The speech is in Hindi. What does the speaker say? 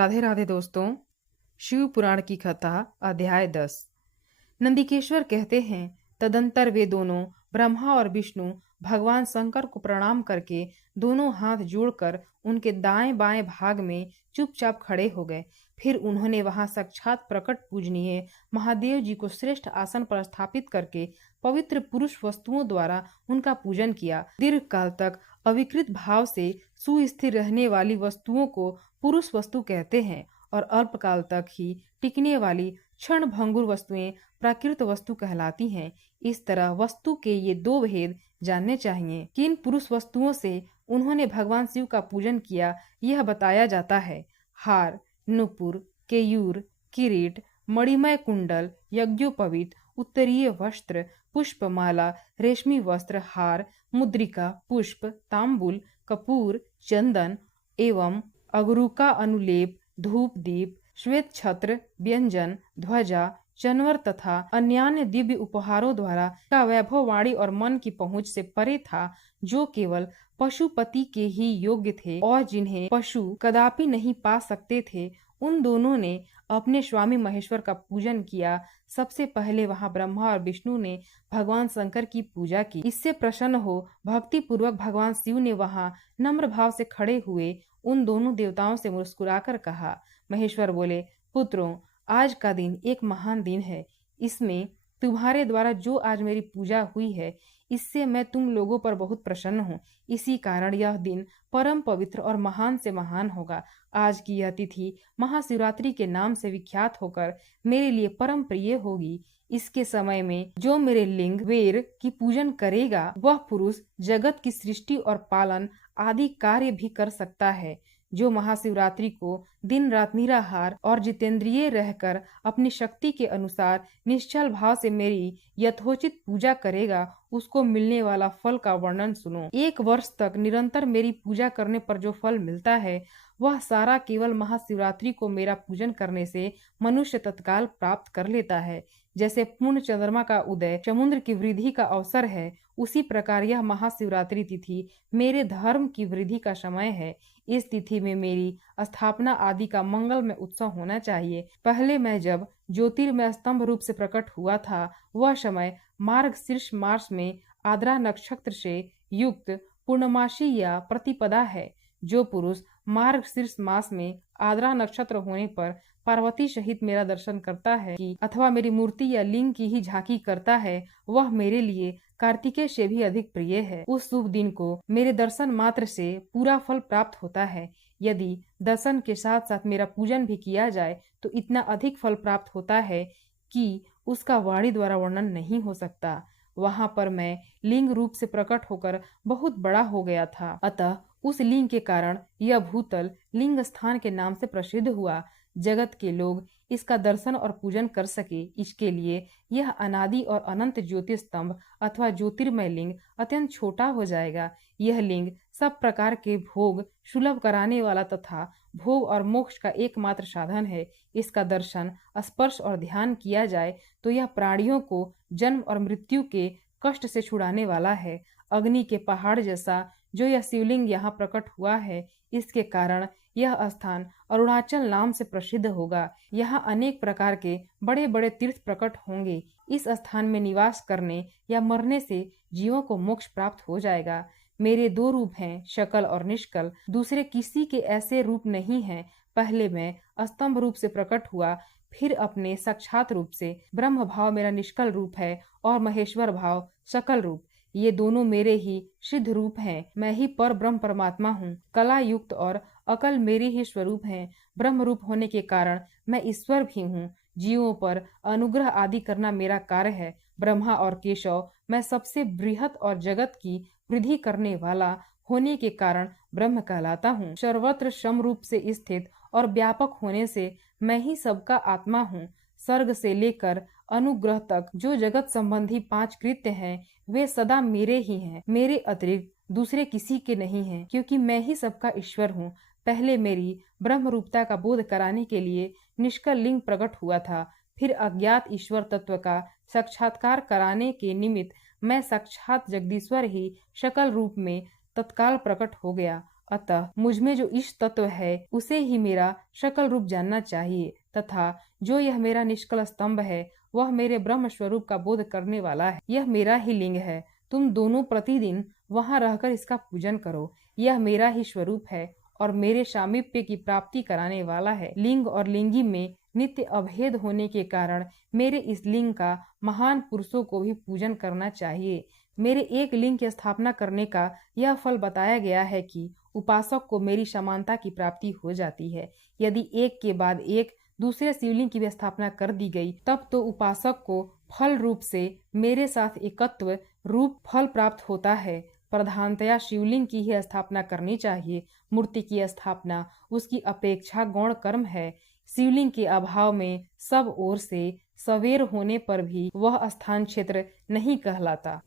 राधे राधे दोस्तों। शिव पुराण की कथा अध्याय 10। नंदिकेश्वर कहते हैं, तदंतर वे दोनों ब्रह्मा और विष्णु भगवान शंकर को प्रणाम करके दोनों हाथ जोड़कर उनके दाएं बाएं भाग में चुपचाप खड़े हो गए। फिर उन्होंने वहां साक्षात प्रकट पूजनीय महादेव जी को श्रेष्ठ आसन पर स्थापित करके पवित्र पुरुष वस्तुओं द्वारा उनका पूजन किया। दीर्घ काल तक अविकृत भाव से सुस्थिर रहने वाली वस्तुओं को पुरुष वस्तु कहते हैं और अल्पकाल तक ही टिकने वाली क्षण भंगुर वस्तुएं प्राकृत वस्तु कहलाती हैं। इस तरह वस्तु के ये दो भेद जानने चाहिए। किन पुरुष वस्तुओं से उन्होंने भगवान शिव का पूजन किया यह बताया जाता है। हार, नुपुर, केयूर, किरीट, मणिमय कुंडल, यज्ञोपवीत, उत्तरीय वस्त्र, पुष्पमाला, रेशमी वस्त्र, हार, मुद्रिका, पुष्प, तांबुल, कपूर, चंदन एवं अगरुका अनुलेप, धूप दीप, श्वेत छत्र, व्यंजन, ध्वजा, चनवर तथा अन्यान्य दिव्य उपहारों द्वारा का वैभव वाणी और मन की पहुंच से परे था, जो केवल पशुपति के ही योग्य थे और जिन्हें पशु कदापि नहीं पा सकते थे। उन दोनों ने अपने स्वामी महेश्वर का पूजन किया। सबसे पहले वहां ब्रह्मा और विष्णु ने भगवान शंकर की पूजा की। इससे प्रसन्न हो भक्ति पूर्वक भगवान शिव ने वहां नम्र भाव से खड़े हुए उन दोनों देवताओं से मुस्कुराकर कहा। महेश्वर बोले, पुत्रों, आज का दिन एक महान दिन है। इसमें तुम्हारे द्वारा जो आज मेरी पूजा हुई है, इससे मैं तुम लोगों पर बहुत प्रसन्न हूँ। इसी कारण यह दिन परम पवित्र और महान से महान होगा। आज की यह तिथि महाशिवरात्रि के नाम से विख्यात होकर मेरे लिए परम प्रिय होगी। इसके समय में जो मेरे लिंग वेर की पूजन करेगा, वह पुरुष जगत की सृष्टि और पालन आदि कार्य भी कर सकता है। जो महाशिवरात्रि को दिन रात निराहार और जितेंद्रिय रहकर अपनी शक्ति के अनुसार निश्चल भाव से मेरी यथोचित पूजा करेगा, उसको मिलने वाला फल का वर्णन सुनो। 1 वर्ष तक निरंतर मेरी पूजा करने पर जो फल मिलता है, वह सारा केवल महाशिवरात्रि को मेरा पूजन करने से मनुष्य तत्काल प्राप्त कर लेता है। जैसे पूर्ण चंद्रमा का उदय समुद्र की वृद्धि का अवसर है, उसी प्रकार यह महाशिवरात्रि तिथि मेरे धर्म की वृद्धि का समय है। इस तिथि में मेरी स्थापना आदि का मंगलमय उत्सव होना चाहिए। पहले मैं जब ज्योतिर्मय स्तंभ रूप से प्रकट हुआ था, वह समय मार्गशीर्ष मास में आद्रा नक्षत्र से युक्त पूर्णमासी या प्रतिपदा है। जो पुरुष मार्गशीर्ष मास में आद्रा नक्षत्र होने पर पार्वती सहित मेरा दर्शन करता है कि अथवा मेरी मूर्ति या लिंग की ही झांकी करता है, वह मेरे लिए कार्तिकेय से भी अधिक प्रिय है। उस शुभ दिन को मेरे दर्शन मात्र से पूरा फल प्राप्त होता है। यदि दर्शन के साथ साथ मेरा पूजन भी किया जाए तो इतना अधिक फल प्राप्त होता है कि उसका वाणी द्वारा वर्णन नहीं हो सकता। वहां पर मैं लिंग रूप से प्रकट होकर बहुत बड़ा हो गया था, अतः उस लिंग के कारण यह भूतल लिंग स्थान के नाम से प्रसिद्ध हुआ। जगत के लोग इसका दर्शन और पूजन कर सके, इसके लिए यह अनादि और अनंत ज्योति स्तंभ अथवा ज्योतिर्मय लिंग अत्यंत छोटा हो जाएगा। यह लिंग सब प्रकार के भोग सुलभ कराने वाला तथा भोग और मोक्ष का एकमात्र साधन है। इसका दर्शन, स्पर्श और ध्यान किया जाए तो यह प्राणियों को जन्म और मृत्यु के कष्ट से छुड़ाने वाला है। अग्नि के पहाड़ जैसा जो यह शिवलिंग यहाँ प्रकट हुआ है, इसके कारण यह स्थान अरुणाचल नाम से प्रसिद्ध होगा। यहाँ अनेक प्रकार के बड़े बड़े तीर्थ प्रकट होंगे। इस स्थान में निवास करने या मरने से जीवों को मोक्ष प्राप्त हो जाएगा। मेरे 2 रूप हैं, शकल और निष्कल। दूसरे किसी के ऐसे रूप नहीं हैं। पहले मैं स्तंभ रूप से प्रकट हुआ, फिर अपने साक्षात रूप से। ब्रह्म भाव मेरा निष्कल रूप है और महेश्वर भाव सकल रूप। ये दोनों मेरे ही सिद्ध रूप हैं। मैं ही पर ब्रह्म परमात्मा हूँ। कला युक्त और अकल मेरे ही स्वरूप हैं। ब्रह्म रूप होने के कारण मैं ईश्वर भी हूँ। जीवों पर अनुग्रह आदि करना मेरा कार्य है। ब्रह्मा और केशव मैं सबसे बृहत और जगत की वृद्धि करने वाला होने के कारण ब्रह्म कहलाता हूँ। सर्वत्र सम रूप से स्थित और व्यापक होने से मैं ही सबका आत्मा हूँ। सर्ग से लेकर अनुग्रह तक जो जगत संबंधी 5 कृत्य हैं, वे सदा मेरे ही हैं। मेरे अतिरिक्त दूसरे किसी के नहीं हैं, क्योंकि मैं ही सबका ईश्वर हूँ। पहले मेरी ब्रह्म रूपता का बोध कराने के लिए निष्कल लिंग प्रकट हुआ था। फिर अज्ञात ईश्वर तत्व का साक्षात्कार कराने के निमित्त मैं साक्षात जगदीश्वर ही शकल रूप में तत्काल प्रकट हो गया। अतः मुझमें जो इष्ट तत्व है उसे ही मेरा शकल रूप जानना चाहिए, तथा जो यह मेरा निष्कल स्तंभ है वह मेरे ब्रह्म स्वरूप का बोध करने वाला है। यह मेरा ही लिंग है। तुम दोनों प्रतिदिन वहां रहकर इसका पूजन करो। यह मेरा ही स्वरूप है और मेरे सामीप्य की प्राप्ति कराने वाला है। लिंग और लिंगी में नित्य अभेद होने के कारण मेरे इस लिंग का महान पुरुषों को भी पूजन करना चाहिए। मेरे एक लिंग की स्थापना करने का यह फल बताया गया है कि उपासक को मेरी समानता की प्राप्ति हो जाती है। यदि एक के बाद एक दूसरे शिवलिंग की भी स्थापना कर दी गई, तब तो उपासक को फल रूप से मेरे साथ एकत्व रूप फल प्राप्त होता है। प्रधानतया शिवलिंग की ही स्थापना करनी चाहिए। मूर्ति की स्थापना उसकी अपेक्षा गौण कर्म है। शिवलिंग के अभाव में सब ओर से सवेर होने पर भी वह स्थान क्षेत्र नहीं कहलाता।